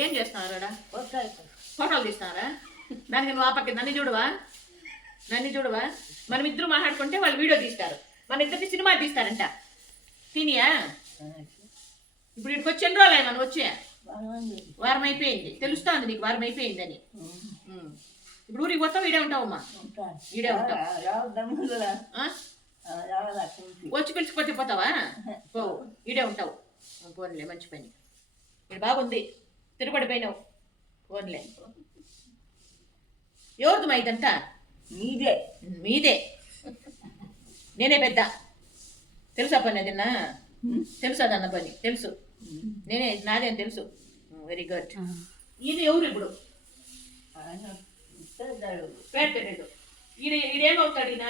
ఏం చేస్తున్నారా? ఫోటోలు తీస్తున్నారా? దానికి నువ్వు ఆ పక్క నన్ను చూడవా? మనం ఇద్దరు మాట్లాడుకుంటే వాళ్ళు వీడియో తీస్తారు, మన ఇద్దరికి సినిమా తీస్తారంట. తినియా ఇప్పుడు ఇక్కడికి వచ్చి ఎన్ని రోజులు మనం వచ్చే? వారం అయిపోయింది. తెలుస్తుంది నీకు వారం అయిపోయిందని. ఇప్పుడు ఊరికి పోతావు, ఈడే ఉంటావమ్మా? ఈడే ఉంటావు. వచ్చి పిలిచిపోతే పోతావా? పోవు, ఈడే ఉంటావు. పోన్లే, మంచి పని. ఇక్కడ బాగుంది, తిరుపడిపోయినావు. పోన్లే. ఎవరిది మా ఇదంతా? మీదే. నేనే పెద్ద. తెలుసా పని అదన్నా? తెలుసు అదన్న పని తెలుసు. నేనే, నాదే అని తెలుసు. Very good. ఇది ఎవరు ఇప్పుడు? పేరు తెలియదు. ఈడేమవుతాడు ఈయన?